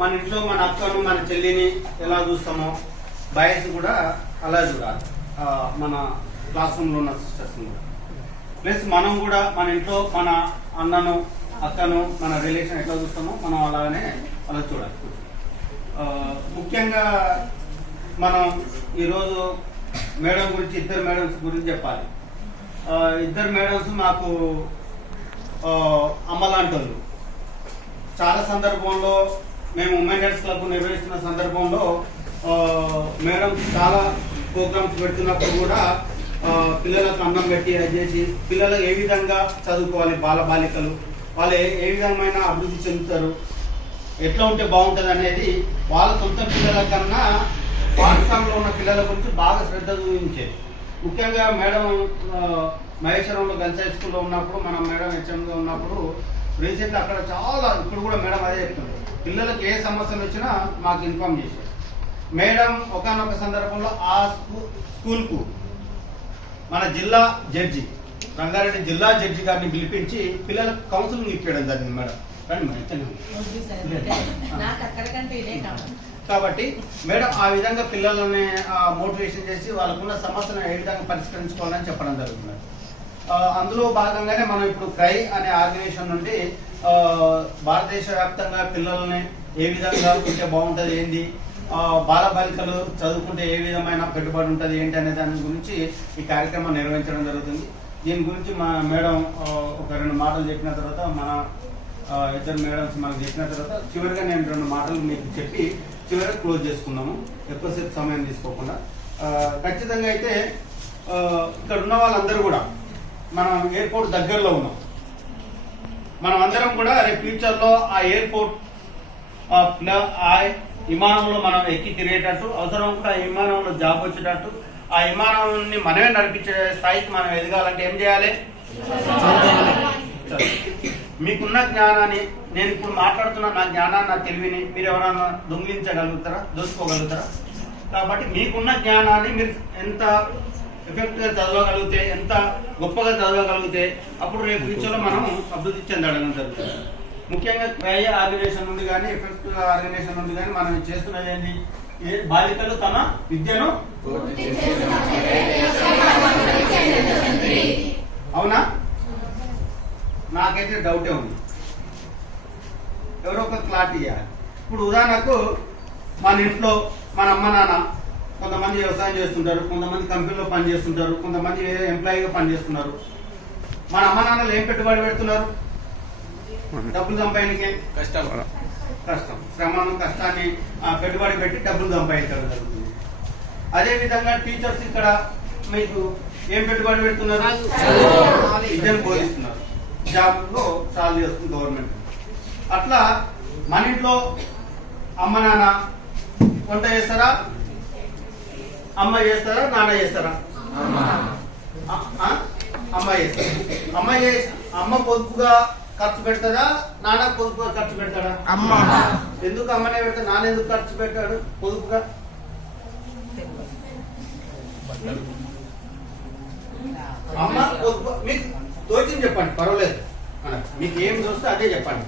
మన ఇంట్లో మన అక్కను మన చెల్లిని ఎలా చూస్తామో బాయ్స్ కూడా అలా చూడాలి, మన క్లాస్ రూమ్లో ఉన్న సిస్టర్స్ కూడా. ప్లస్ మనం కూడా మన ఇంట్లో మన అన్నను అక్కను మన రిలేషన్ ఎట్లా చూస్తామో మనం అలాగనే అలా చూడాలి. ముఖ్యంగా మనం ఈరోజు మేడం గురించి, ఇద్దరు మేడమ్స్ గురించి చెప్పాలి. ఇద్దరు మేడమ్స్ మాకు అమ్మలాంటి వాళ్ళు. చాలా సందర్భంలో మేము ఉమెన్ హెల్త్ క్లబ్ నిర్వహిస్తున్న సందర్భంలో మేడం చాలా ప్రోగ్రామ్స్ పెడుతున్నప్పుడు కూడా పిల్లలకు అన్నం పెట్టి అది చేసి పిల్లలు ఏ విధంగా చదువుకోవాలి, బాలికలు వాళ్ళు ఏ విధమైన అభివృద్ధి చెందుతారు, ఎట్లా ఉంటే బాగుంటుంది అనేది వాళ్ళ సొంత పిల్లల కన్నా పాఠశాలలో ఉన్న పిల్లల గురించి బాగా శ్రద్ధ చూపించేది. ముఖ్యంగా మేడం మహేశ్వరంలో గర్ల్స్ హై స్కూల్లో ఉన్నప్పుడు, మనం మేడం హెచ్ఎంగా ఉన్నప్పుడు రీసెంట్ అక్కడ చాలా, ఇప్పుడు కూడా మేడం అదే చెప్తుంది, పిల్లలకు ఏ సమస్యలు వచ్చినా మాకు ఇన్ఫార్మ్ చేశారు. మేడం ఒకనొక సందర్భంలో ఆ స్కూల్కు మన జిల్లా జడ్జి, రంగారెడ్డి జిల్లా జడ్జి గారిని పిలిపించి పిల్లలకు కౌన్సిలింగ్ ఇప్పించడం జరిగింది. మేడం కాబట్టి మేడం ఆ విధంగా పిల్లలని మోటివేషన్ చేసి వాళ్ళకున్న సమస్యను ఏ విధంగా పరిష్కరించుకోవాలని చెప్పడం జరుగుతుంది. అందులో భాగంగానే మనం ఇప్పుడు క్రై అనే ఆర్గనైజేషన్ నుండి భారతదేశ వ్యాప్తంగా పిల్లల్ని ఏ విధంగా ఉంటే బాగుంటుంది, ఏంది, బాలికలు చదువుకుంటే ఏ విధమైన పెట్టుబడి ఉంటుంది ఏంటి అనే దాని గురించి ఈ కార్యక్రమం నిర్వహించడం జరుగుతుంది. దీని గురించి మా మేడం ఒక 2 మాటలు చెప్పిన తర్వాత, మన ఇద్దరు మేడమ్స్ మనకు చెప్పిన తర్వాత చివరిగా నేను 2 మాటలు మీకు చెప్పి చివరిగా క్లోజ్ చేసుకున్నాము, ఎక్కువసేపు సమయం తీసుకోకుండా. ఖచ్చితంగా అయితే ఇక్కడ ఉన్న వాళ్ళందరూ కూడా మనం ఎయిర్పోర్ట్ దగ్గరలో ఉన్నాం. మనం అందరం కూడా రేపు ఫ్యూచర్లో ఆ ఎయిర్పోర్ట్ ఆ విమానంలో మనం ఎక్కి తిరిగేటట్టు, అవసరం కూడా ఆ విమానంలో జాబ్ వచ్చేటట్టు, ఆ విమానాన్ని మనమే నడిపించే స్థాయికి మనం ఎదగాలంటే ఏం చేయాలి? మీకున్న జ్ఞానాన్ని, నేను ఇప్పుడు మాట్లాడుతున్న నా జ్ఞానాన్ని, నా తెలివిని మీరు ఎవరైనా దొంగిలించగలుగుతారా, దోచుకోగలుగుతారా? కాబట్టి మీకున్న జ్ఞానాన్ని మీరు ఎంత ఎఫెక్ట్గా చదవగలిగితే, ఎంత గొప్పగా చదవగలిగితే అప్పుడు రేపు ఫ్యూచర్లో మనం అభివృద్ధి చెందడం జరుగుతుంది. ముఖ్యంగా క్రయ ఆర్గనైజేషన్ నుండి కానీ, ఎఫెక్ట్ ఆర్గనైజేషన్ నుండి కానీ మనం చేస్తున్నది ఏంటి? బాలికలు తమ విద్యను, అవునా? నాకైతే డౌటే ఉంది, ఎవరో ఒక క్లారిటీ ఇవ్వాలి. ఇప్పుడు ఉదాహరణకు మన ఇంట్లో మన అమ్మ నాన్న కొంతమంది వ్యవసాయం చేస్తుంటారు, కొంతమంది కంపెనీలో పనిచేస్తుంటారు, కొంతమంది ఎంప్లాయీగా పనిచేస్తున్నారు. మన అమ్మ నాన్నలు ఏం పెట్టుబడి పెడుతున్నారు? డబ్బులు సంపాదనకే కష్టం, శ్రమను కష్టాన్ని పెట్టుబడి పెట్టి డబ్బులు సంపాదించడం జరుగుతుంది. అదేవిధంగా టీచర్స్ ఇక్కడ మీకు ఏం పెట్టుబడి పెడుతున్నారు? విద్యను బోధిస్తున్నారు, జాబ్లో సాల్వ్ చేస్తుంది గవర్నమెంట్. అట్లా మన ఇంట్లో అమ్మ నాన్న వంట చేస్తారా? అమ్మ చేస్తారా? నాన్న చేస్తారా? అమ్మ చేస్తారు. అమ్మ పొదుపుగా ఖర్చు పెడతాడా? నాన్న పొదుపుగా ఖర్చు పెడతాడా? అమ్మ. ఎందుకు అమ్మనే పెడతా, నాన్న ఎందుకు ఖర్చు పెట్టాడు పొదుపుగా? అమ్మ పొదుపు మీకు తోచింది చెప్పండి, పర్వాలేదు, మీకు ఏం చూస్తే అదే చెప్పండి.